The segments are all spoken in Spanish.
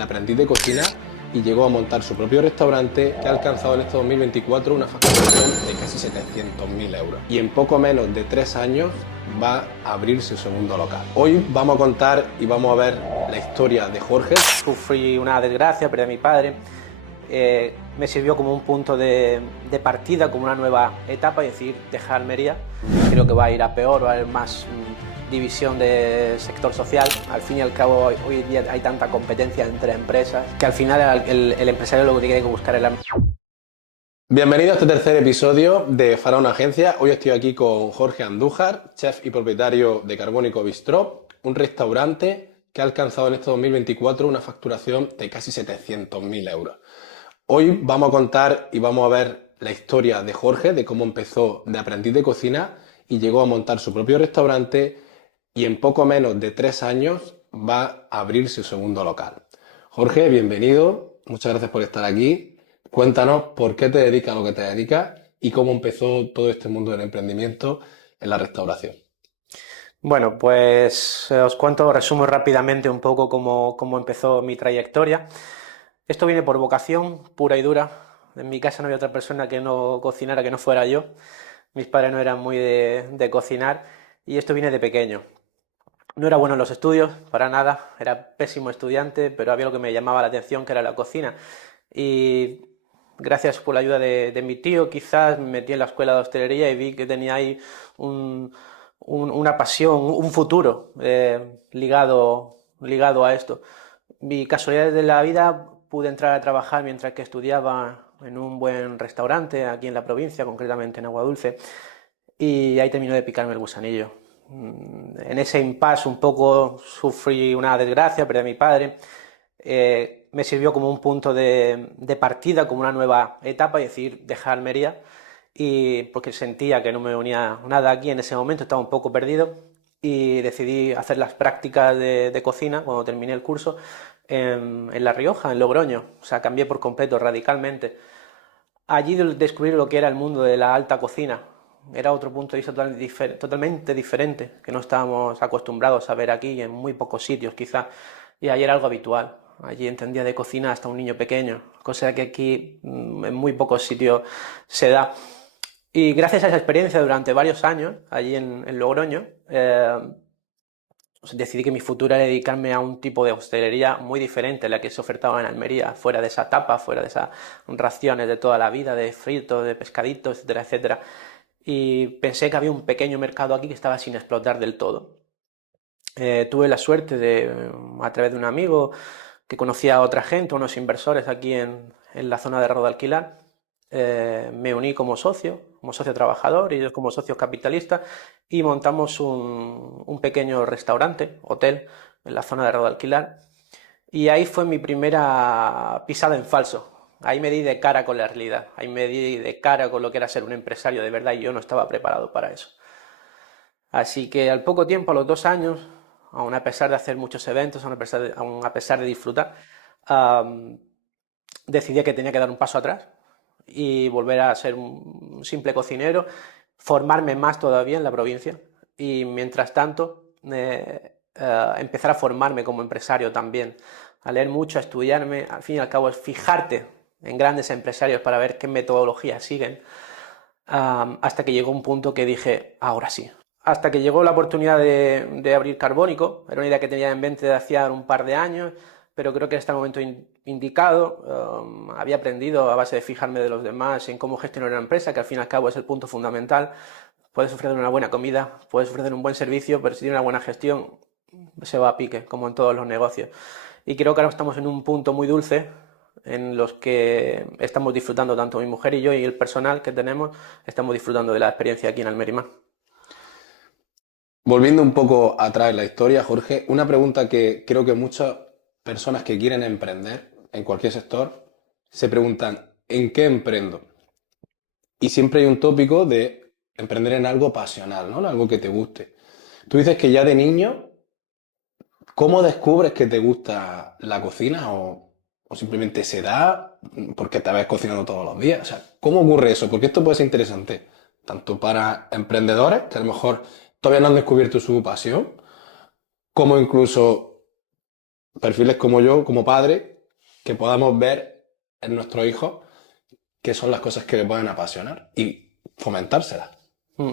de aprendiz de cocina y llegó a montar su propio restaurante que ha alcanzado en este 2024 una facturación de casi 700.000 euros. Y en poco menos de 3 años va a abrir su segundo local. Hoy vamos a contar y vamos a ver la historia de Jorge. Sufrí una desgracia, perdí a mi padre. Me sirvió como un punto de partida, como una nueva etapa, es decir, dejar Almería. Creo que va a ir a peor, va a haber más división de sector social. Al fin y al cabo, hoy en día hay tanta competencia entre empresas que al final el empresario lo que tiene que buscar es la... Bienvenido a este tercer episodio de Faraón Agencia. Hoy estoy aquí con Jorge Andújar, chef y propietario de Carbónico Bistró, un restaurante que ha alcanzado en este 2024 una facturación de casi 700.000 euros. Hoy vamos a contar y vamos a ver la historia de Jorge, de cómo empezó de aprendiz de cocina y llegó a montar su propio restaurante y en poco menos de 3 años va a abrir su segundo local. Jorge, bienvenido, muchas gracias por estar aquí. Cuéntanos por qué te dedicas a lo que te dedicas y cómo empezó todo este mundo del emprendimiento en la restauración. Bueno, pues os cuento, resumo rápidamente un poco cómo empezó mi trayectoria. Esto viene por vocación pura y dura. En mi casa no había otra persona que no cocinara que no fuera yo. Mis padres no eran muy de cocinar y esto viene de pequeño. No era bueno en los estudios, para nada, era pésimo estudiante, pero había lo que me llamaba la atención, que era la cocina. Y gracias por la ayuda de mi tío, quizás me metí en la escuela de hostelería y vi que tenía ahí una pasión, un futuro ligado a esto. Mi casualidad de la vida pude entrar a trabajar mientras que estudiaba en un buen restaurante aquí en la provincia, concretamente en Aguadulce, y ahí terminó de picarme el gusanillo. En ese impasse un poco sufrí una desgracia, perdí a mi padre. Me sirvió como un punto de partida, como una nueva etapa, es decir, dejar Almería, y porque sentía que no me unía nada aquí en ese momento, estaba un poco perdido y decidí hacer las prácticas de cocina cuando terminé el curso en La Rioja, en Logroño. O sea, cambié por completo, radicalmente. Allí descubrí lo que era el mundo de la alta cocina. Era otro punto de vista totalmente diferente, que no estábamos acostumbrados a ver aquí, en muy pocos sitios quizá, y allí era algo habitual. Allí entendía de cocina hasta un niño pequeño, cosa que aquí en muy pocos sitios se da. Y gracias a esa experiencia durante varios años, allí en Logroño, decidí que mi futuro era dedicarme a un tipo de hostelería muy diferente a la que se ofertaba en Almería, fuera de esa tapa, fuera de esas raciones de toda la vida, de fritos, de pescaditos, etcétera, etcétera. Y pensé que había un pequeño mercado aquí que estaba sin explotar del todo. Tuve la suerte de, a través de un amigo, que conocía a otra gente, unos inversores aquí en la zona de Rodalquilar, me uní como socio trabajador y ellos como socios capitalistas, y montamos un pequeño restaurante, hotel, en la zona de Rodalquilar, y ahí fue mi primera pisada en falso. Ahí me di de cara con la realidad, ahí me di de cara con lo que era ser un empresario de verdad y yo no estaba preparado para eso. Así que al poco tiempo, a los 2 años, aun a pesar de hacer muchos eventos, aun a pesar de disfrutar, decidí que tenía que dar un paso atrás y volver a ser un simple cocinero, formarme más todavía en la provincia y mientras tanto empezar a formarme como empresario también, a leer mucho, a estudiarme, al fin y al cabo es fijarte en grandes empresarios para ver qué metodologías siguen, hasta que llegó un punto que dije, ahora sí. Hasta que llegó la oportunidad de abrir Carbónico, era una idea que tenía en mente de hacía un par de años, pero creo que está el momento indicado. Había aprendido a base de fijarme de los demás en cómo gestionar una empresa, que al fin y al cabo es el punto fundamental. Puedes ofrecer una buena comida, puedes ofrecer un buen servicio, pero si tiene una buena gestión, se va a pique, como en todos los negocios. Y creo que ahora estamos en un punto muy dulce en los que estamos disfrutando, tanto mi mujer y yo y el personal que tenemos, estamos disfrutando de la experiencia aquí en Almerimar. Volviendo un poco atrás en la historia, Jorge, una pregunta que creo que muchas personas que quieren emprender en cualquier sector se preguntan, ¿en qué emprendo? Y siempre hay un tópico de emprender en algo pasional, ¿no? En algo que te guste. Tú dices que ya de niño, ¿cómo descubres que te gusta la cocina o simplemente se da porque te ves cocinando todos los días? O sea, ¿cómo ocurre eso? Porque esto puede ser interesante, tanto para emprendedores, que a lo mejor todavía no han descubierto su pasión, como incluso perfiles como yo, como padre, que podamos ver en nuestros hijos qué son las cosas que les pueden apasionar y fomentárselas. Mm.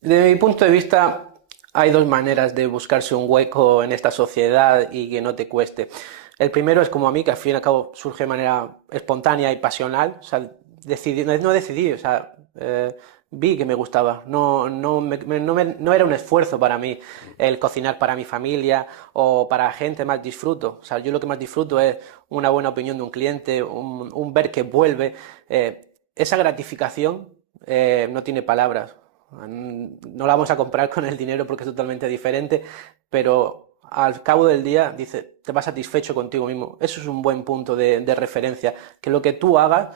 Desde mi punto de vista, hay dos maneras de buscarse un hueco en esta sociedad y que no te cueste. El primero es como a mí, que al fin y al cabo surge de manera espontánea y pasional. O sea, no decidí, o sea, vi que me gustaba. No era un esfuerzo para mí el cocinar para mi familia o para gente, más disfruto. O sea, yo lo que más disfruto es una buena opinión de un cliente, un ver que vuelve. Esa gratificación no tiene palabras. No la vamos a comprar con el dinero porque es totalmente diferente, pero al cabo del día dice, te vas satisfecho contigo mismo. Eso es un buen punto de referencia, que lo que tú hagas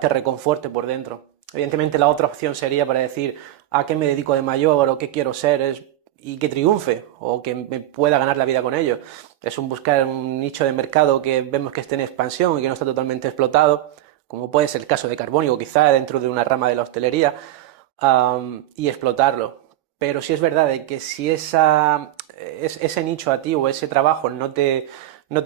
te reconforte por dentro. Evidentemente la otra opción sería para decir a qué me dedico de mayor o qué quiero ser y que triunfe o que me pueda ganar la vida con ello. Es un buscar un nicho de mercado que vemos que esté en expansión y que no está totalmente explotado, como puede ser el caso de Carbónico, quizá dentro de una rama de la hostelería, y explotarlo. Pero sí es verdad de que si ese nicho a ti o ese trabajo no te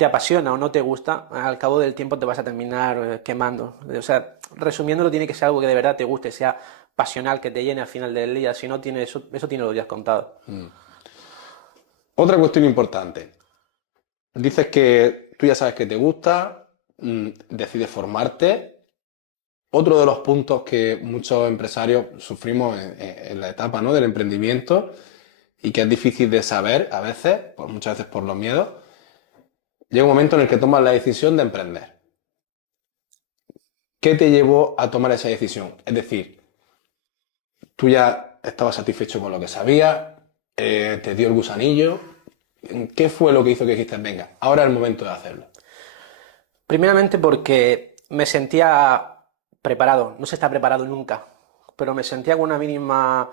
apasiona o no te gusta, al cabo del tiempo te vas a terminar quemando. O sea, resumiéndolo, tiene que ser algo que de verdad te guste, sea pasional, que te llene al final del día. Si no tiene eso, eso tiene los días contados. Otra cuestión importante. Dices que tú ya sabes que te gusta, decides formarte. Otro de los puntos que muchos empresarios sufrimos en la etapa, ¿no?, del emprendimiento y que es difícil de saber a veces, pues muchas veces por los miedos, llega un momento en el que tomas la decisión de emprender. ¿Qué te llevó a tomar esa decisión? Es decir, tú ya estabas satisfecho con lo que sabías, te dio el gusanillo. ¿Qué fue lo que hizo que dijiste, venga, ahora es el momento de hacerlo? Primeramente porque me sentía preparado, no se está preparado nunca, pero me sentía con una mínima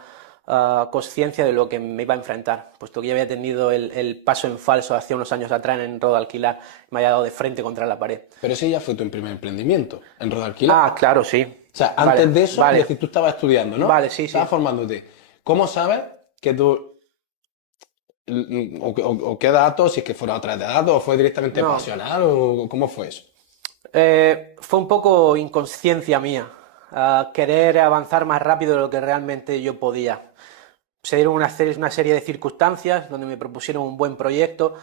conciencia de lo que me iba a enfrentar, puesto que ya había tenido el paso en falso hace unos años atrás en Rodo Alquilar, me había dado de frente contra la pared. Pero ese ya fue tu primer emprendimiento, en Rodalquilar. Ah, claro, sí. O sea, Vale, antes de eso, es vale, decir, tú estabas estudiando, ¿no? vale, sí, sí. Estabas formándote. ¿Cómo sabes que tú, o qué datos, si es que fueron a través de datos, o fue directamente No, pasional, o cómo fue eso? fue un poco inconsciencia mía, querer avanzar más rápido de lo que realmente yo podía. Se dieron una serie de circunstancias donde me propusieron un buen proyecto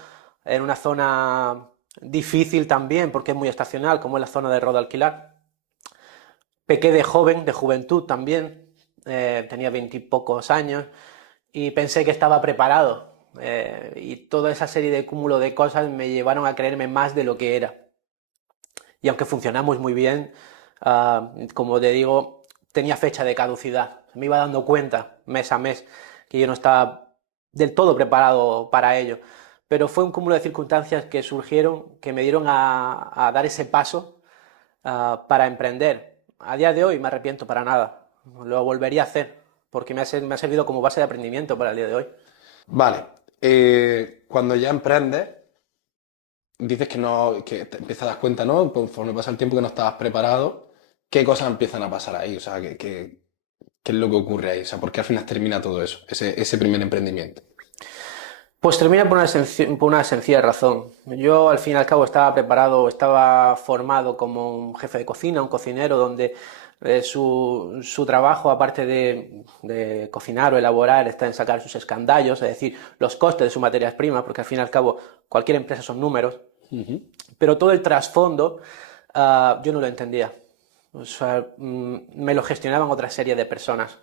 en una zona difícil también, porque es muy estacional, como es la zona de Roda Alquilar. Pequé de joven, de juventud también, tenía 20 y pocos años, y pensé que estaba preparado. Y toda esa serie de cúmulo de cosas me llevaron a creerme más de lo que era. Y aunque funcionamos muy bien, como te digo, tenía fecha de caducidad. Me iba dando cuenta mes a mes que yo no estaba del todo preparado para ello. Pero fue un cúmulo de circunstancias que surgieron, que me dieron a dar ese paso para emprender. A día de hoy me arrepiento para nada. Lo volvería a hacer, porque me ha servido como base de aprendimiento para el día de hoy. Vale, cuando ya emprendes, dices que no, que te empiezas a dar cuenta, ¿no? Conforme pasa el tiempo que no estabas preparado, ¿qué cosas empiezan a pasar ahí? O sea, ¿qué es lo que ocurre ahí? O sea, ¿por qué al final termina todo eso, ese primer emprendimiento? Pues termina por una sencilla razón. Yo al fin y al cabo estaba preparado, estaba formado como un jefe de cocina, un cocinero, donde su trabajo, aparte de cocinar o elaborar, está en sacar sus escandallos, es decir, los costes de sus materias primas, porque al fin y al cabo cualquier empresa son números, Ujú. pero todo el trasfondo yo no lo entendía. O sea, me lo gestionaban otra serie de personas,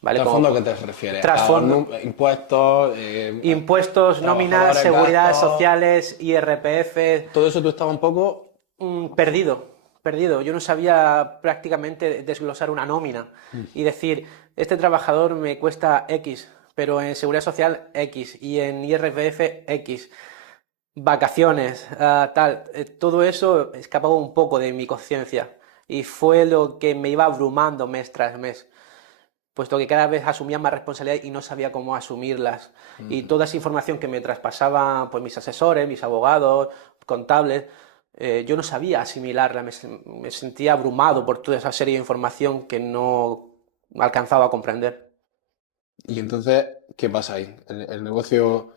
¿vale? ¿Trasfondo a Como qué te refieres? ¿A los trasfondo, impuestos, impuestos, nóminas, trabajadores, seguridad gastos? sociales, IRPF, Todo eso tú estabas un poco... perdido, perdido. Yo no sabía prácticamente desglosar una nómina y decir, este trabajador me cuesta X, pero en seguridad social X y en IRPF X, vacaciones, tal. Todo eso escapaba un poco de mi conciencia y fue lo que me iba abrumando mes tras mes, puesto que cada vez asumía más responsabilidad y no sabía cómo asumirlas. Y toda esa información que me traspasaban pues, mis asesores, mis abogados, contables, yo no sabía asimilarla, me sentía abrumado por toda esa serie de información que no alcanzaba a comprender. Y entonces, ¿qué pasa ahí? El negocio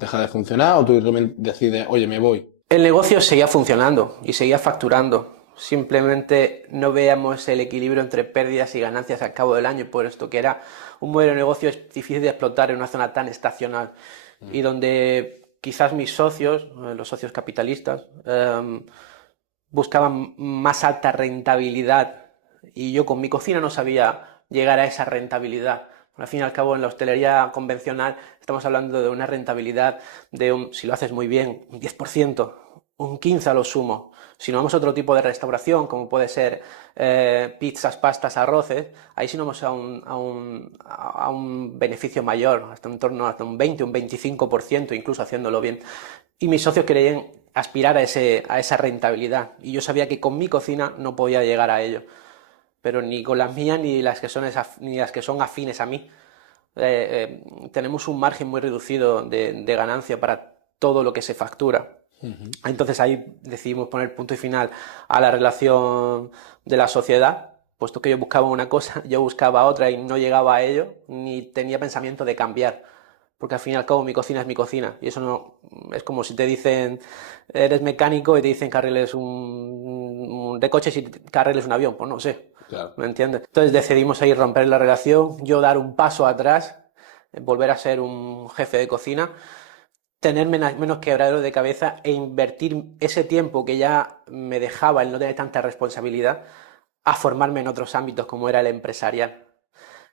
deja de funcionar o tú decides, oye, me voy? El negocio seguía funcionando y seguía facturando. Simplemente no veíamos el equilibrio entre pérdidas y ganancias al cabo del año, puesto que era un modelo de negocio difícil de explotar en una zona tan estacional y donde quizás mis socios, los socios capitalistas, buscaban más alta rentabilidad y yo con mi cocina no sabía llegar a esa rentabilidad. Al fin y al cabo, en la hostelería convencional estamos hablando de una rentabilidad de, si lo haces muy bien, un 10%, un 15% a lo sumo. Si no vamos a otro tipo de restauración, como puede ser pizzas, pastas, arroces, ahí sí nos vamos a un beneficio mayor, hasta en torno a un 20, un 25%, incluso haciéndolo bien. Y mis socios querían aspirar a esa rentabilidad. Y yo sabía que con mi cocina no podía llegar a ello. Pero ni con las mías ni las que son afines a mí. Tenemos un margen muy reducido de ganancia para todo lo que se factura. Entonces ahí decidimos poner punto y final a la relación de la sociedad, puesto que yo buscaba una cosa, yo buscaba otra y no llegaba a ello, ni tenía pensamiento de cambiar. Porque al fin y al cabo mi cocina es mi cocina. Y eso no es como si te dicen, eres mecánico y te dicen que arregles de coches y que arregles un avión. Pues no sé, Claro. ¿me entiendes? Entonces decidimos ahí romper la relación, yo dar un paso atrás, volver a ser un jefe de cocina, tener menos quebradero de cabeza e invertir ese tiempo que ya me dejaba el no tener tanta responsabilidad a formarme en otros ámbitos como era el empresarial.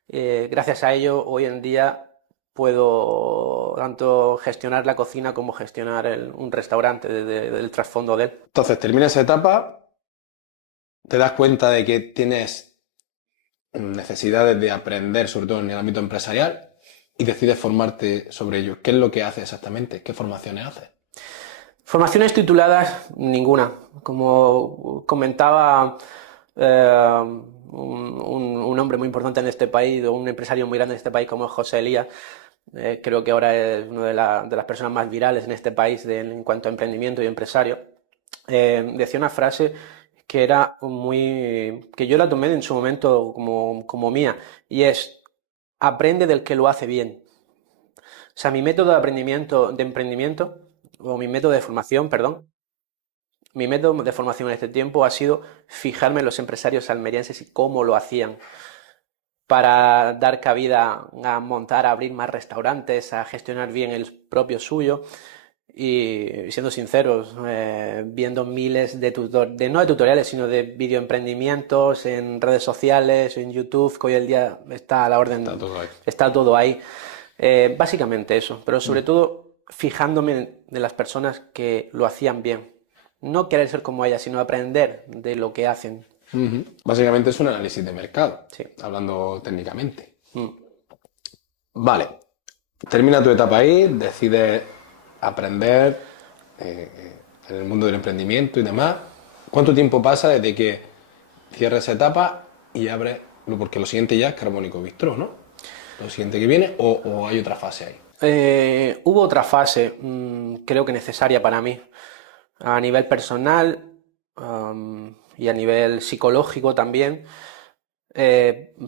Gracias a ello, hoy en día puedo tanto gestionar la cocina como gestionar un restaurante desde el trasfondo de él. Entonces, termina esa etapa, te das cuenta de que tienes necesidades de aprender, sobre todo en el ámbito empresarial, y decides formarte sobre ello. ¿Qué es lo que haces exactamente? ¿Qué formaciones haces? Formaciones tituladas, ninguna. Como comentaba un hombre muy importante en este país, o un empresario muy grande en este país como es José Elías, creo que ahora es una de las personas más virales en este país en cuanto a emprendimiento y empresario, decía una frase que era que yo la tomé en su momento como mía, y es: aprende del que lo hace bien. O sea, mi método de emprendimiento, o mi método de formación, perdón, mi método de formación en este tiempo ha sido fijarme en los empresarios almerienses y cómo lo hacían, para dar cabida a montar, a abrir más restaurantes, a gestionar bien el propio suyo. Y siendo sinceros, viendo miles no de tutoriales, sino de videoemprendimientos en redes sociales, en YouTube, que hoy el día está a la orden, Está todo ahí. está todo ahí. Básicamente eso, pero sobre todo fijándome de las personas que lo hacían bien. No querer ser como ellas, sino aprender de lo que hacen. Básicamente es un análisis de mercado, Sí. hablando técnicamente. Vale, termina tu etapa ahí, decides aprender en el mundo del emprendimiento y demás. ¿Cuánto tiempo pasa desde que cierras esa etapa y abres, porque lo siguiente ya es Carbónico Bistró, ¿no? Lo siguiente que viene, o hay otra fase ahí? Hubo otra fase, creo que necesaria para mí, a nivel personal y a nivel psicológico también.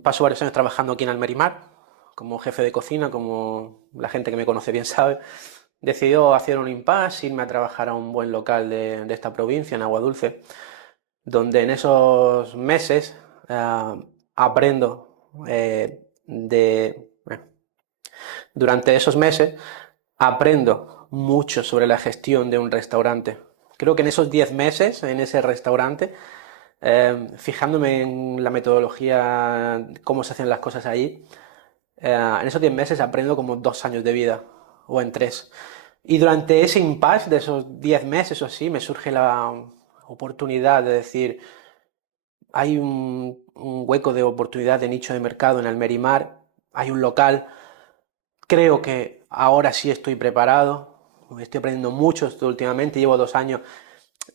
Paso varios años trabajando aquí en Almerimar, como jefe de cocina, como la gente que me conoce bien sabe. Decidió hacer un impasse, irme a trabajar a un buen local de esta provincia, en Aguadulce, donde en esos meses aprendo durante esos meses aprendo mucho sobre la gestión de un restaurante. Creo que en esos 10 meses, en ese restaurante, fijándome en la metodología, cómo se hacen las cosas allí, en esos 10 meses aprendo como 2 años de vida, o en 3. Y durante ese impasse de esos 10 meses o así, me surge la oportunidad de decir, hay un hueco de oportunidad de nicho de mercado en Almerimar, hay un local. Creo que ahora sí estoy preparado, estoy aprendiendo mucho esto últimamente, llevo 2 años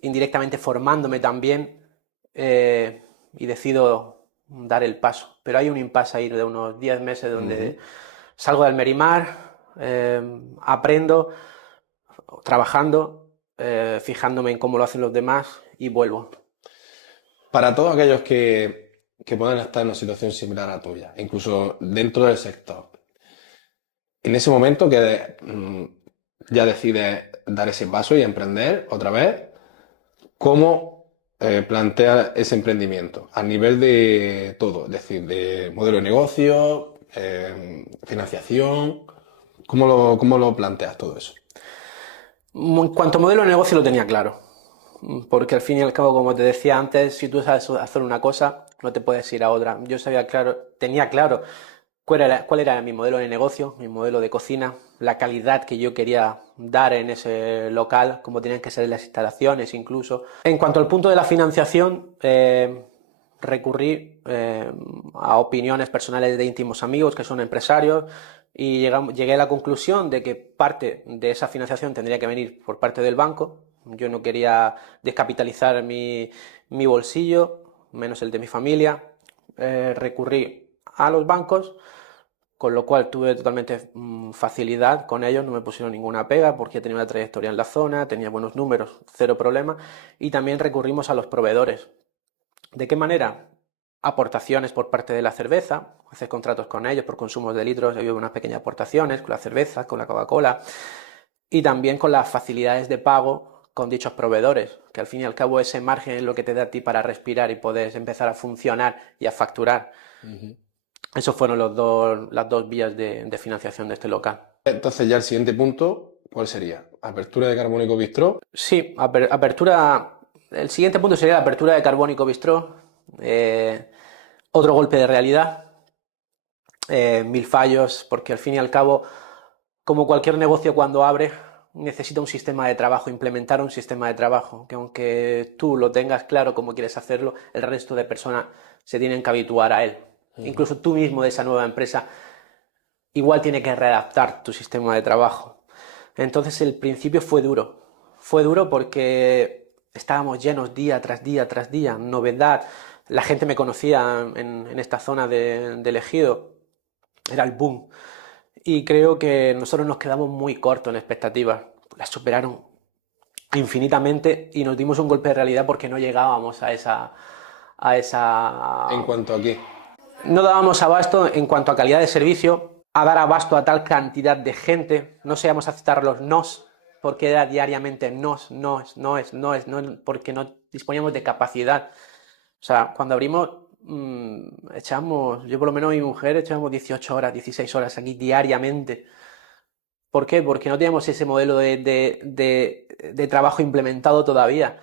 indirectamente formándome también, y decido dar el paso. Pero hay un impasse ahí de unos 10 meses donde salgo de Almerimar, aprendo, trabajando, fijándome en cómo lo hacen los demás y vuelvo. Para todos aquellos que puedan estar en una situación similar a tuya, incluso dentro del sector, en ese momento que ya decides dar ese paso y emprender otra vez, ¿cómo planteas ese emprendimiento? A nivel de todo, es decir, de modelo de negocio, financiación, cómo lo planteas todo eso? En cuanto a modelo de negocio lo tenía claro, porque al fin y al cabo, como te decía antes, si tú sabes hacer una cosa, no te puedes ir a otra. Yo tenía claro cuál era mi modelo de negocio, mi modelo de cocina, la calidad que yo quería dar en ese local, cómo tenían que ser las instalaciones incluso. En cuanto al punto de la financiación, recurrí a opiniones personales de íntimos amigos que son empresarios y llegué a la conclusión de que parte de esa financiación tendría que venir por parte del banco. Yo no quería descapitalizar mi bolsillo, menos el de mi familia. Recurrí a los bancos, con lo cual tuve totalmente facilidad con ellos, no me pusieron ninguna pega porque tenía una trayectoria en la zona, tenía buenos números, cero problema. Y también recurrimos a los proveedores. ¿De qué manera? Aportaciones por parte de la cerveza, hacer contratos con ellos por consumos de litros, hay unas pequeñas aportaciones con la cerveza, con la Coca-Cola y también con las facilidades de pago con dichos proveedores, que al fin y al cabo ese margen es lo que te da a ti para respirar y poder empezar a funcionar y a facturar. Esos fueron las dos vías de financiación de este local. Entonces ya el siguiente punto, ¿cuál sería? Apertura de Carbónico Bistró. Sí, apertura. El siguiente punto sería la apertura de Carbónico Bistró. Otro golpe de realidad. Mil fallos, porque al fin y al cabo, como cualquier negocio cuando abre, necesita un sistema de trabajo, implementar un sistema de trabajo, que aunque tú lo tengas claro cómo quieres hacerlo, el resto de personas se tienen que habituar a él. Incluso tú mismo de esa nueva empresa igual tiene que readaptar tu sistema de trabajo. Entonces el principio fue duro. Fue duro porque estábamos llenos día tras día tras día, novedad. La gente me conocía en esta zona del Ejido. Era el boom. Y creo que nosotros nos quedamos muy cortos en expectativas. Las superaron infinitamente y nos dimos un golpe de realidad porque no llegábamos a En esa cuanto aquí. no dábamos abasto en cuanto a calidad de servicio, a dar abasto a tal cantidad de gente, no sabíamos aceptar los nos, porque era diariamente nos, porque no disponíamos de capacidad. O sea, cuando abrimos, echamos, yo por lo menos mi mujer echamos 18 horas, 16 horas aquí diariamente. ¿Por qué? Porque no teníamos ese modelo de trabajo implementado todavía,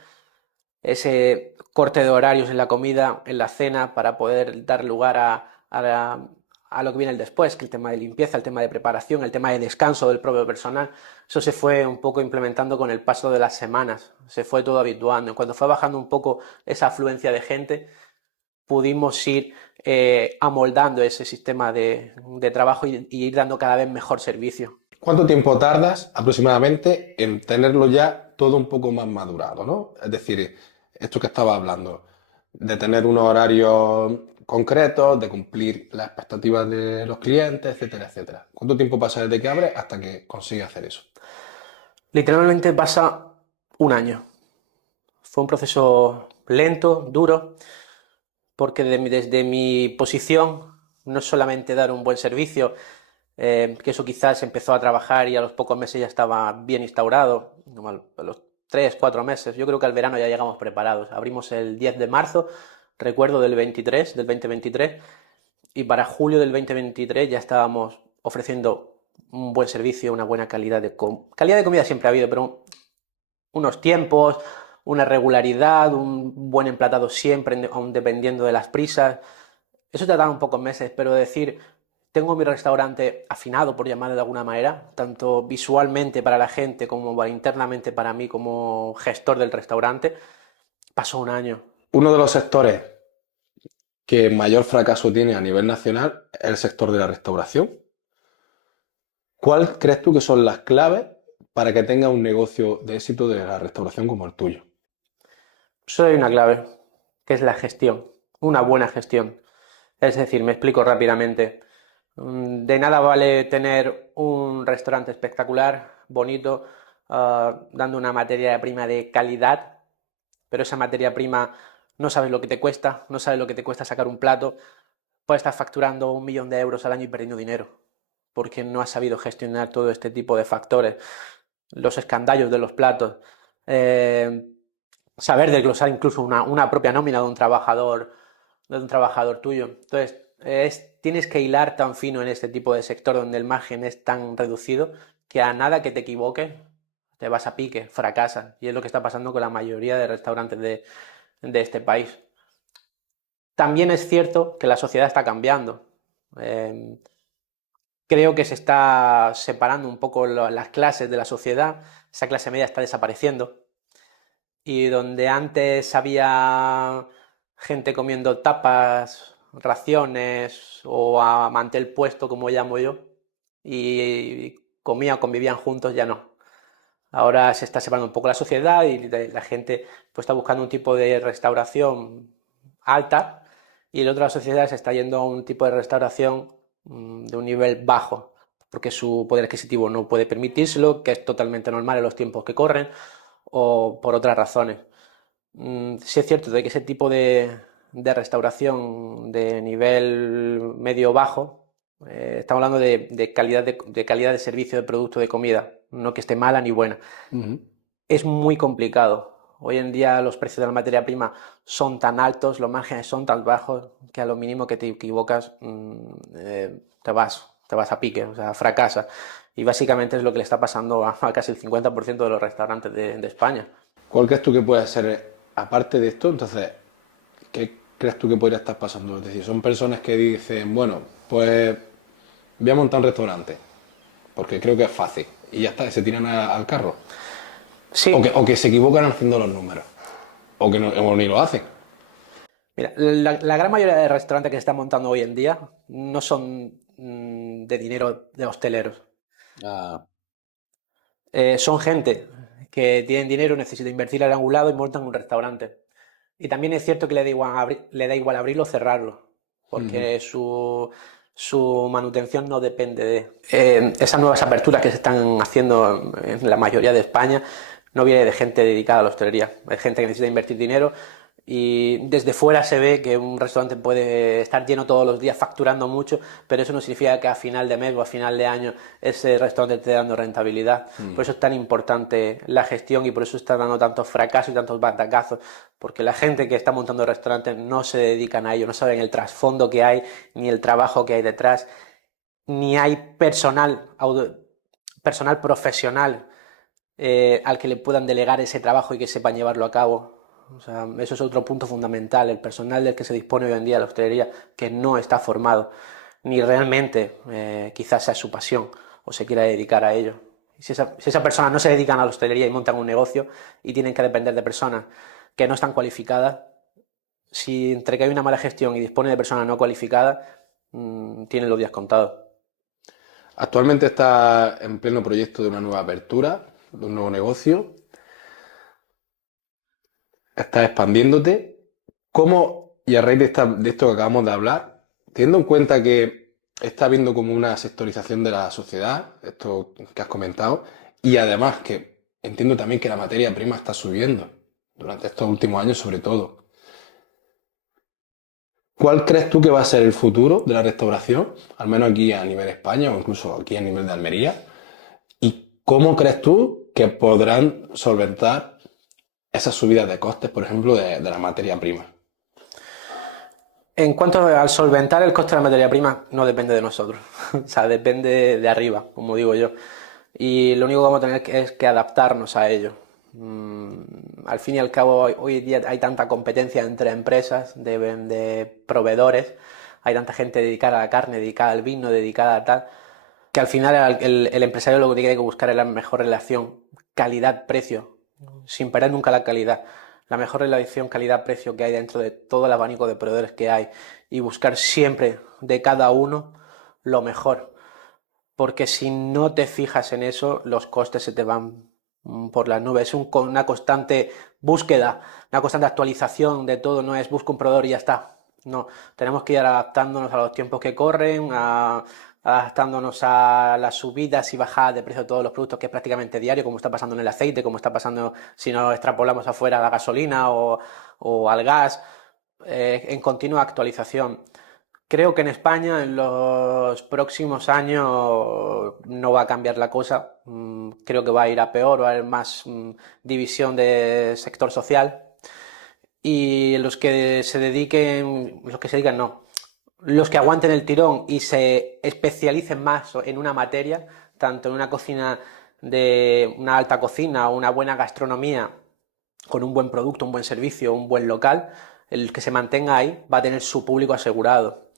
ese corte de horarios en la comida, en la cena, para poder dar lugar a lo que viene el después, que el tema de limpieza, el tema de preparación, el tema de descanso del propio personal. Eso se fue un poco implementando con el paso de las semanas, se fue todo habituando. Cuando fue bajando un poco esa afluencia de gente, pudimos ir amoldando ese sistema de trabajo y ir dando cada vez mejor servicio. ¿Cuánto tiempo tardas aproximadamente en tenerlo ya todo un poco más madurado, ¿no? Es decir, esto que estaba hablando, de tener unos horarios concretos, de cumplir las expectativas de los clientes, etcétera, etcétera. ¿Cuánto tiempo pasa desde que abres hasta que consigues hacer eso? Literalmente pasa un año. Fue un proceso lento, duro, porque desde mi posición no es solamente dar un buen servicio, que eso quizás empezó a trabajar y a los pocos meses ya estaba bien instaurado, a los 3, 4 meses. Yo creo que al verano ya llegamos preparados. Abrimos el 10 de marzo, recuerdo del 2023, y para julio del 2023 ya estábamos ofreciendo un buen servicio, una buena calidad calidad de comida siempre ha habido, pero unos tiempos, una regularidad, un buen emplatado siempre, aun dependiendo de las prisas. Eso te da un pocos meses, pero decir, tengo mi restaurante afinado, por llamarlo de alguna manera, tanto visualmente para la gente como internamente para mí como gestor del restaurante, pasó un año. Uno de los sectores que mayor fracaso tiene a nivel nacional es el sector de la restauración. ¿Cuál crees tú que son las claves para que tenga un negocio de éxito de la restauración como el tuyo? Solo hay una clave, que es la gestión, una buena gestión. Es decir, me explico rápidamente. De nada vale tener un restaurante espectacular, bonito, dando una materia prima de calidad, pero esa materia prima no sabes lo que te cuesta, no sabes lo que te cuesta sacar un plato, puedes estar facturando 1 millón de euros al año y perdiendo dinero, porque no has sabido gestionar todo este tipo de factores. los escandallos de los platos, eh, saber desglosar incluso una propia nómina de un trabajador tuyo. Entonces, tienes que hilar tan fino en este tipo de sector donde el margen es tan reducido que a nada que te equivoques te vas a pique, fracasas. Y es lo que está pasando con la mayoría de restaurantes de este país. También es cierto que la sociedad está cambiando. Eh, Creo que se está separando un poco las clases de la sociedad. Esa clase media está desapareciendo. Y donde antes había gente comiendo tapas, raciones o a mantel puesto, como llamo yo, y comían o convivían juntos, ya no. Ahora se está separando un poco la sociedad y la gente pues, está buscando un tipo de restauración alta y el otro de la sociedad se está yendo a un tipo de restauración de un nivel bajo, porque su poder adquisitivo no puede permitírselo, que es totalmente normal en los tiempos que corren, o por otras razones. Sí es cierto de que ese tipo de restauración de nivel medio-bajo, estamos hablando de calidad de servicio, de producto, de comida, no que esté mala ni buena. Es muy complicado. Hoy en día los precios de la materia prima son tan altos, los márgenes son tan bajos, que a lo mínimo que te equivocas te vas a pique, o sea, fracasas. Y básicamente es lo que le está pasando a casi el 50% de los restaurantes de España. ¿Cuál crees tú que puede ser, aparte de esto, entonces, qué crees tú que podría estar pasando? Es decir, son personas que dicen, bueno, pues voy a montar un restaurante, porque creo que es fácil, y ya está, y se tiran al carro. Sí, O que se equivocan haciendo los números, o que no, o ni lo hacen. mira, la gran mayoría de restaurantes que se están montando hoy en día no son de dinero de hosteleros. Ah, Son gente que tienen dinero, necesita invertir en algún lado y montan un restaurante. Y también es cierto que le da igual abrirlo o cerrarlo, porque su manutención no depende de... esas nuevas aperturas que se están haciendo en la mayoría de España no viene de gente dedicada a la hostelería, es gente que necesita invertir dinero y desde fuera se ve que un restaurante puede estar lleno todos los días facturando mucho, pero eso no significa que a final de mes o a final de año ese restaurante esté dando rentabilidad. Por eso es tan importante la gestión y por eso está dando tantos fracasos y tantos batacazos, porque la gente que está montando restaurantes no se dedican a ello, no saben el trasfondo que hay, ni el trabajo que hay detrás, ni hay personal profesional al que le puedan delegar ese trabajo y que sepan llevarlo a cabo. O sea, eso es otro punto fundamental, el personal del que se dispone hoy en día la hostelería, que no está formado, ni realmente quizás sea su pasión o se quiera dedicar a ello. Si esa persona no se dedica a la hostelería y montan un negocio y tienen que depender de personas que no están cualificadas, si entre que hay una mala gestión y dispone de personas no cualificadas, tienen los días contados. actualmente está en pleno proyecto de una nueva apertura, de un nuevo negocio. Estás expandiéndote. ¿Cómo, y a raíz de esto que acabamos de hablar, teniendo en cuenta que está habiendo como una sectorización de la sociedad, esto que has comentado, y además que entiendo también que la materia prima está subiendo durante estos últimos años sobre todo? ¿Cuál crees tú que va a ser el futuro de la restauración, al menos aquí a nivel España o incluso aquí a nivel de Almería? ¿Y cómo crees tú que podrán solventar esas subidas de costes, por ejemplo, de la materia prima? En cuanto al solventar el coste de la materia prima, no depende de nosotros, o sea, depende de arriba, como digo yo. Y lo único que vamos a tener es que adaptarnos a ello. Al fin y al cabo, hoy en día hay tanta competencia entre empresas de proveedores, hay tanta gente dedicada a la carne, dedicada al vino, dedicada a tal, que al final el empresario lo que tiene que buscar es la mejor relación calidad-precio, sin perder nunca la calidad, la mejor relación calidad-precio que hay dentro de todo el abanico de proveedores que hay y buscar siempre de cada uno lo mejor, porque si no te fijas en eso, los costes se te van por las nubes. Es una constante búsqueda, una constante actualización de todo, no es busco un proveedor y ya está. No, tenemos que ir adaptándonos a los tiempos que corren, adaptándonos a las subidas y bajadas de precio de todos los productos, que es prácticamente diario, como está pasando en el aceite, como está pasando si nos extrapolamos afuera a la gasolina o al gas, en continua actualización. Creo que en España en los próximos años no va a cambiar la cosa. Creo que va a ir a peor, va a haber más división de sector social. Y los que se dediquen, no, los que aguanten el tirón y se especialicen más en una materia, tanto en una cocina de una alta cocina o una buena gastronomía, con un buen producto, un buen servicio, un buen local, el que se mantenga ahí va a tener su público asegurado.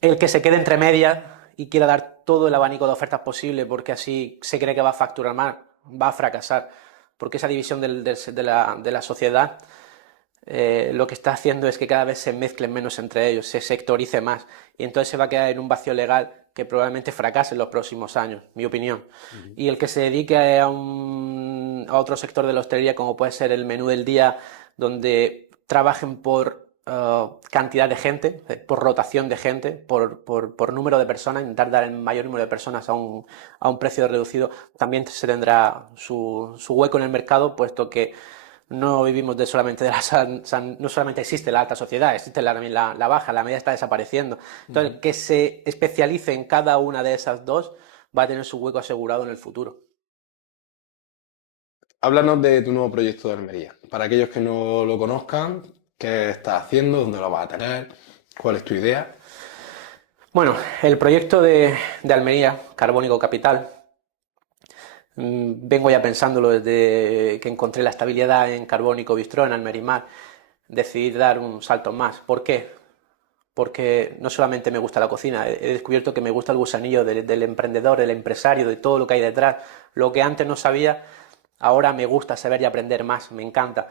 El que se quede entre medias y quiera dar todo el abanico de ofertas posible porque así se cree que va a facturar más, va a fracasar, porque esa división de la sociedad lo que está haciendo es que cada vez se mezclen menos entre ellos, se sectorice más y entonces se va a quedar en un vacío legal que probablemente fracase en los próximos años, mi opinión. Y el que se dedique a otro sector de la hostelería, como puede ser el menú del día, donde trabajen por cantidad de gente, por rotación de gente, por número de personas, intentar dar el mayor número de personas a un precio reducido, también se tendrá su hueco en el mercado, puesto que no vivimos solamente no solamente existe la alta sociedad, existe también la baja, la media está desapareciendo. Entonces, el que se especialice en cada una de esas dos va a tener su hueco asegurado en el futuro. Háblanos de tu nuevo proyecto de Almería. Para aquellos que no lo conozcan, ¿qué estás haciendo? ¿Dónde lo vas a tener? ¿Cuál es tu idea? Bueno, el proyecto de Almería, Carbónico Capital, vengo ya pensándolo desde que encontré la estabilidad en Carbónico Bistró, en Almerimar. Decidí dar un salto más. ¿Por qué? Porque no solamente me gusta la cocina, he descubierto que me gusta el gusanillo del emprendedor, del empresario, de todo lo que hay detrás. Lo que antes no sabía, ahora me gusta saber y aprender más, me encanta.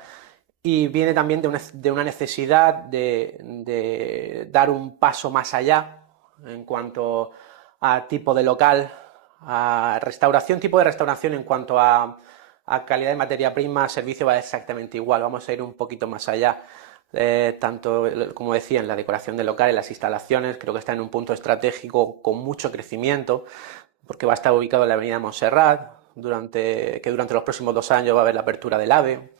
Y viene también de una necesidad de dar un paso más allá en cuanto a tipo de local, a restauración, tipo de restauración en cuanto a calidad de materia prima, servicio va exactamente igual, vamos a ir un poquito más allá. Tanto, como decía, en la decoración del local, en las instalaciones, creo que está en un punto estratégico con mucho crecimiento, porque va a estar ubicado en la avenida Montserrat, que durante los próximos 2 años va a haber la apertura del AVE.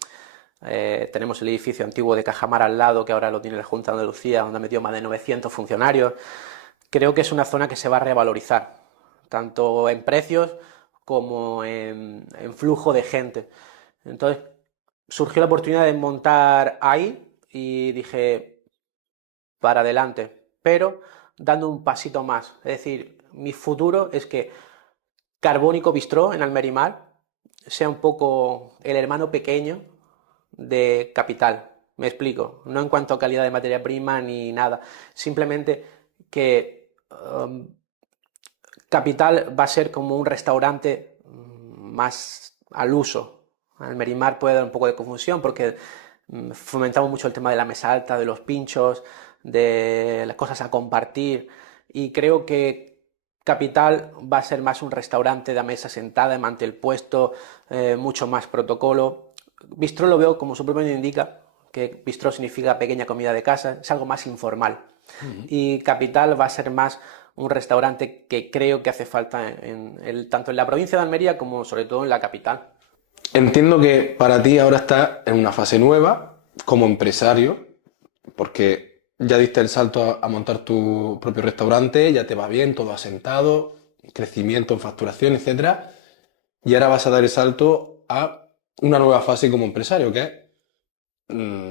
Tenemos el edificio antiguo de Cajamar al lado, que ahora lo tiene la Junta de Andalucía, donde ha metido más de 900 funcionarios. Creo que es una zona que se va a revalorizar, tanto en precios como en flujo de gente. Entonces, surgió la oportunidad de montar ahí y dije, para adelante, pero dando un pasito más. Es decir, mi futuro es que Carbónico Bistró en Almerimar sea un poco el hermano pequeño de Capital. Me explico, no en cuanto a calidad de materia prima ni nada, simplemente que Capital va a ser como un restaurante más al uso. Almerimar puede dar un poco de confusión porque fomentamos mucho el tema de la mesa alta, de los pinchos, de las cosas a compartir, y creo que Capital va a ser más un restaurante de mesa sentada, de mantel puesto, mucho más protocolo. Bistró lo veo como su propio nombre indica, que bistró significa pequeña comida de casa, es algo más informal. Y Capital va a ser más un restaurante que creo que hace falta tanto en la provincia de Almería como sobre todo en la capital. Entiendo que para ti ahora estás en una fase nueva como empresario, porque ya diste el salto a montar tu propio restaurante, ya te va bien, todo asentado, crecimiento en facturación, etcétera, y ahora vas a dar el salto a una nueva fase como empresario, que es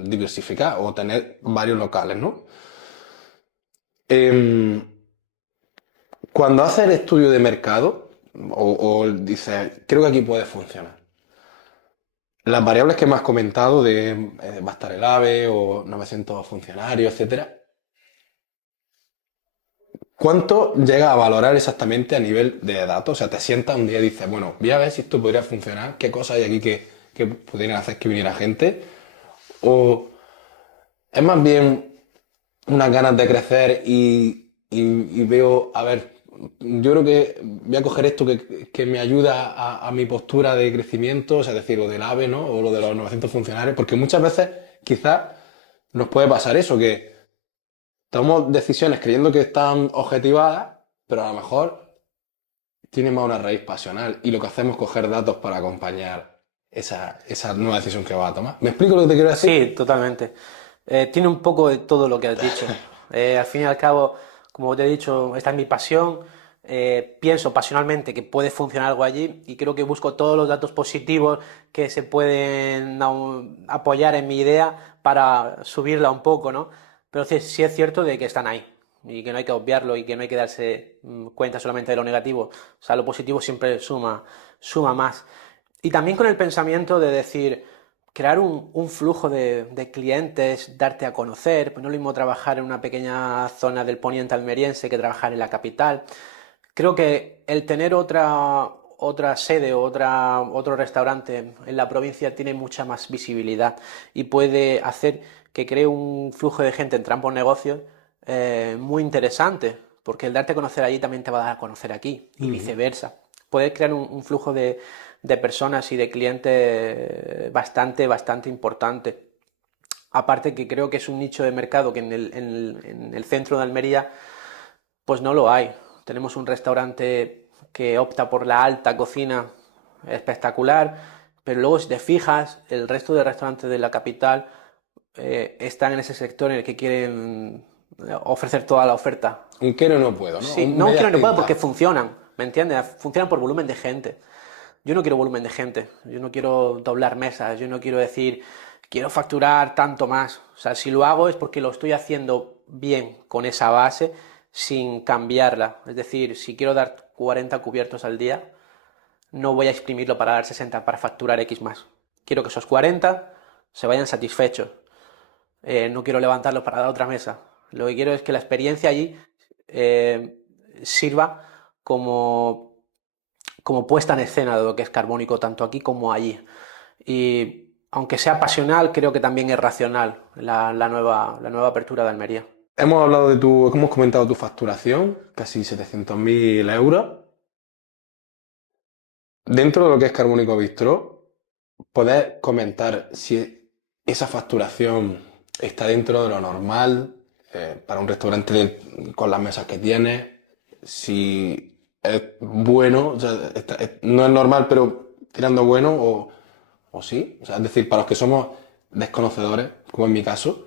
diversificar o tener varios locales, ¿no? Cuando haces el estudio de mercado o dices, creo que aquí puede funcionar, las variables que me has comentado de va a estar el AVE o 900 funcionarios, etcétera, ¿cuánto llega a valorar exactamente a nivel de datos? O sea, te sientas un día y dices, bueno, voy a ver si esto podría funcionar, qué cosas hay aquí que pudieran hacer que viniera gente, o es más bien unas ganas de crecer y veo, a ver, yo creo que voy a coger esto que me ayuda a mi postura de crecimiento, o sea, es decir, lo del AVE, ¿no? O lo de los 900 funcionarios, porque muchas veces quizás nos puede pasar eso, que tomamos decisiones creyendo que están objetivadas, pero a lo mejor tienen más una raíz pasional y lo que hacemos es coger datos para acompañar esa nueva decisión que vas a tomar. ¿Me explico lo que te quiero decir? Sí, totalmente. Tiene un poco de todo lo que has dicho. Al fin y al cabo, como te he dicho, esta es mi pasión. Pienso pasionalmente que puede funcionar algo allí y creo que busco todos los datos positivos que se pueden apoyar en mi idea para subirla un poco, ¿no? Pero sí es cierto de que están ahí y que no hay que obviarlo y que no hay que darse cuenta solamente de lo negativo. O sea, lo positivo siempre suma más. Y también con el pensamiento de decir, crear un flujo de clientes, darte a conocer, pues no es lo mismo trabajar en una pequeña zona del poniente almeriense que trabajar en la capital. Creo que el tener otra sede o otro restaurante en la provincia tiene mucha más visibilidad y puede hacer que cree un flujo de gente entre ambos negocios muy interesante, porque el darte a conocer allí también te va a dar a conocer aquí y viceversa. Puedes crear un flujo de personas y de clientes bastante importante. Aparte que creo que es un nicho de mercado que en el centro de Almería pues no lo hay. Tenemos un restaurante que opta por la alta cocina espectacular, pero luego si te fijas, el resto de restaurantes de la capital están en ese sector en el que quieren ofrecer toda la oferta. Un quiero no puedo, ¿no? Sí, Un no medias quiero, no puedo porque tintas. funcionan, ¿me entiendes? Funcionan por volumen de gente. Yo no quiero volumen de gente, yo no quiero doblar mesas, yo no quiero decir, quiero facturar tanto más. O sea, si lo hago es porque lo estoy haciendo bien con esa base sin cambiarla. Es decir, si quiero dar 40 cubiertos al día, no voy a exprimirlo para dar 60 para facturar X más. Quiero que esos 40 se vayan satisfechos. No quiero levantarlos para dar otra mesa. Lo que quiero es que la experiencia allí sirva como puesta en escena de lo que es Carbónico, tanto aquí como allí. Y aunque sea pasional, creo que también es racional la nueva apertura de Almería. Hemos hablado hemos comentado tu facturación, casi 700.000 euros. Dentro de lo que es Carbónico Bistro, ¿puedes comentar si esa facturación está dentro de lo normal para un restaurante con las mesas que tiene? Si es bueno, o sea, no es normal, pero tirando bueno, o sí. O sea, es decir, para los que somos desconocedores, como en mi caso,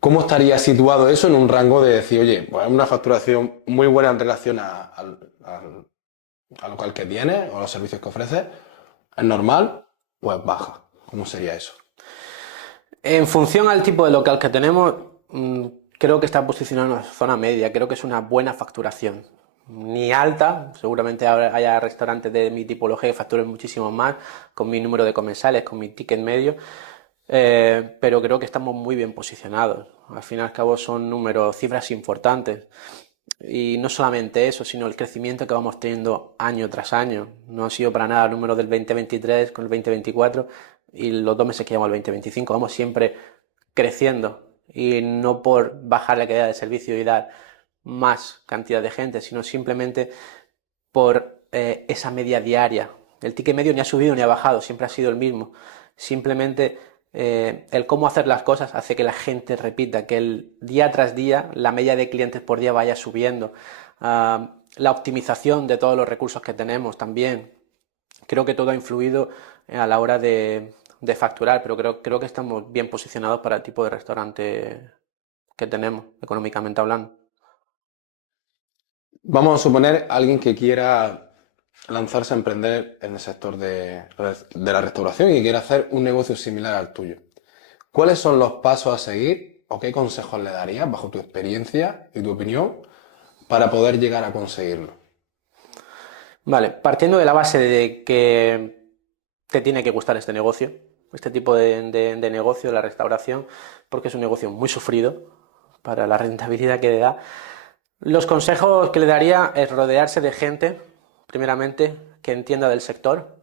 ¿cómo estaría situado eso en un rango de decir, oye, pues es una facturación muy buena en relación al local que tienes o a los servicios que ofreces? ¿Es normal o es baja? ¿Cómo sería eso? En función al tipo de local que tenemos, creo que está posicionado en una zona media, creo que es una buena facturación. Ni alta, seguramente haya restaurantes de mi tipología que facturen muchísimo más, con mi número de comensales, con mi ticket medio, pero creo que estamos muy bien posicionados. Al fin y al cabo son números, cifras importantes. Y no solamente eso, sino el crecimiento que vamos teniendo año tras año. No ha sido para nada el número del 2023 con el 2024 y los 2 meses que llevamos al 2025. Vamos siempre creciendo y no por bajar la calidad del servicio y dar más cantidad de gente, sino simplemente por esa media diaria. El ticket medio ni ha subido ni ha bajado, siempre ha sido el mismo. Simplemente el cómo hacer las cosas hace que la gente repita, que el día tras día la media de clientes por día vaya subiendo. La optimización de todos los recursos que tenemos también. Creo que todo ha influido a la hora de facturar, pero creo que estamos bien posicionados para el tipo de restaurante que tenemos, económicamente hablando. Vamos a suponer alguien que quiera lanzarse a emprender en el sector de la restauración y que quiera hacer un negocio similar al tuyo. ¿Cuáles son los pasos a seguir o qué consejos le darías, bajo tu experiencia y tu opinión, para poder llegar a conseguirlo? Vale, partiendo de la base de que te tiene que gustar este negocio, este tipo de negocio, la restauración, porque es un negocio muy sufrido para la rentabilidad que le da. Los consejos que le daría es rodearse de gente, primeramente, que entienda del sector,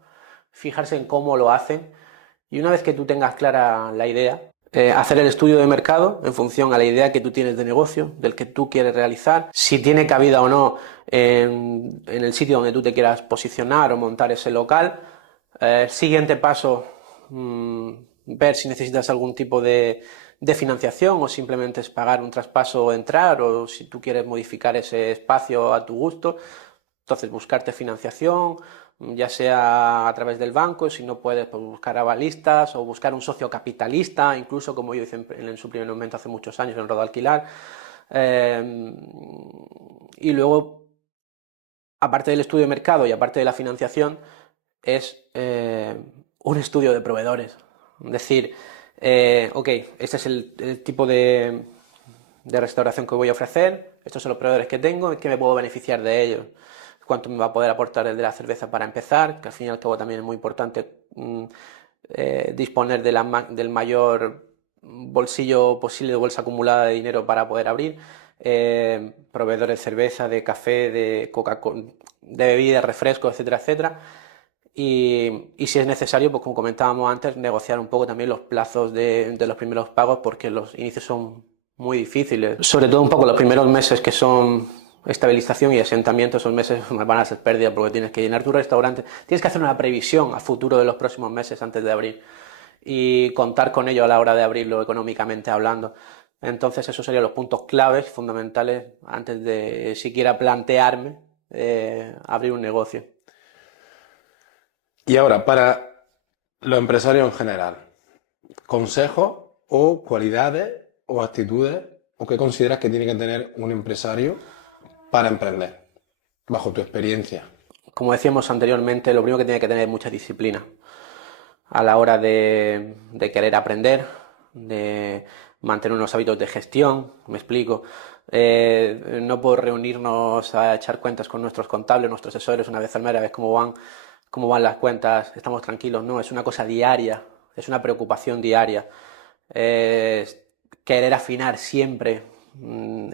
fijarse en cómo lo hacen y una vez que tú tengas clara la idea, hacer el estudio de mercado en función a la idea que tú tienes de negocio, del que tú quieres realizar, si tiene cabida o no en el sitio donde tú te quieras posicionar o montar ese local. Siguiente paso, ver si necesitas algún tipo de financiación o simplemente es pagar un traspaso o entrar, o si tú quieres modificar ese espacio a tu gusto, entonces buscarte financiación, ya sea a través del banco, si no puedes, pues buscar avalistas o buscar un socio capitalista, incluso como yo hice en su primer momento hace muchos años en Rodalquilar. Y luego, aparte del estudio de mercado y aparte de la financiación, es un estudio de proveedores. Es decir, ok, este es el tipo de restauración que voy a ofrecer, estos son los proveedores que tengo, ¿qué me puedo beneficiar de ellos? ¿Cuánto me va a poder aportar el de la cerveza para empezar? Que al fin y al cabo también es muy importante disponer del mayor bolsillo posible de bolsa acumulada de dinero para poder abrir. Proveedores de cerveza, de café, de Coca-Cola, de bebidas, refrescos, etcétera, etcétera. Y si es necesario, pues como comentábamos antes, negociar un poco también los plazos de los primeros pagos, porque los inicios son muy difíciles. Sobre todo un poco los primeros meses, que son estabilización y asentamiento, esos meses van a ser pérdida porque tienes que llenar tu restaurante. Tienes que hacer una previsión a futuro de los próximos meses antes de abrir y contar con ello a la hora de abrirlo económicamente hablando. Entonces esos serían los puntos claves, fundamentales, antes de siquiera plantearme abrir un negocio. Y ahora, para los empresarios en general, consejos o cualidades o actitudes o qué consideras que tiene que tener un empresario para emprender, bajo tu experiencia. Como decíamos anteriormente, lo primero que tiene que tener es mucha disciplina a la hora de querer aprender, de mantener unos hábitos de gestión, me explico. No puedo reunirnos a echar cuentas con nuestros contables, nuestros asesores una vez al mes, a ver cómo van las cuentas, estamos tranquilos, no, es una cosa diaria, es una preocupación diaria. Es querer afinar siempre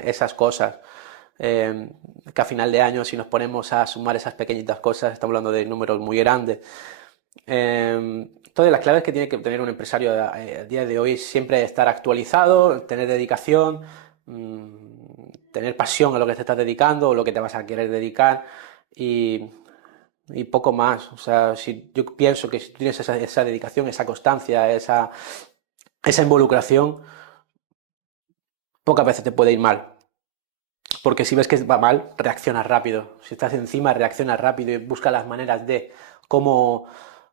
esas cosas. Que a final de año, si nos ponemos a sumar esas pequeñitas cosas, estamos hablando de números muy grandes. Todas las claves que tiene que tener un empresario a día de hoy, siempre estar actualizado, tener dedicación, tener pasión a lo que te estás dedicando o lo que te vas a querer dedicar y poco más. O sea, si yo pienso que si tú tienes esa dedicación, esa constancia, esa involucración, pocas veces te puede ir mal. Porque si ves que va mal, reaccionas rápido. Si estás encima, reaccionas rápido y buscas las maneras de cómo,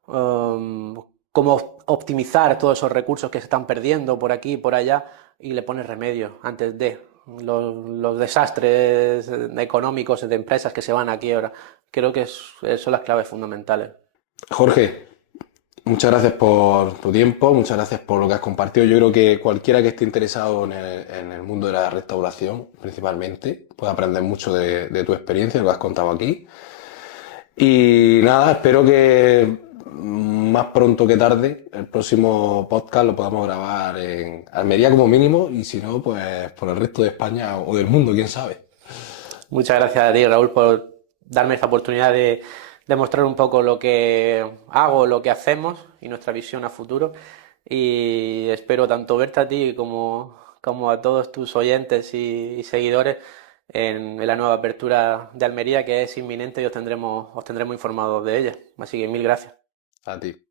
cómo optimizar todos esos recursos que se están perdiendo por aquí y por allá y le pones remedio antes de los desastres económicos de empresas que se van a quiebra. Creo que son las claves fundamentales. Jorge, muchas gracias por tu tiempo, muchas gracias por lo que has compartido. Yo creo que cualquiera que esté interesado en el mundo de la restauración, principalmente, puede aprender mucho de tu experiencia, lo que has contado aquí. Y nada, espero que más pronto que tarde el próximo podcast lo podamos grabar en Almería como mínimo y si no, pues por el resto de España o del mundo, quién sabe. Muchas gracias a ti, Raúl, por darme esta oportunidad de mostrar un poco lo que hago, lo que hacemos y nuestra visión a futuro. Y espero tanto verte a ti como a todos tus oyentes y seguidores en la nueva apertura de Almería, que es inminente y os tendremos informados de ella. Así que mil gracias. A ti.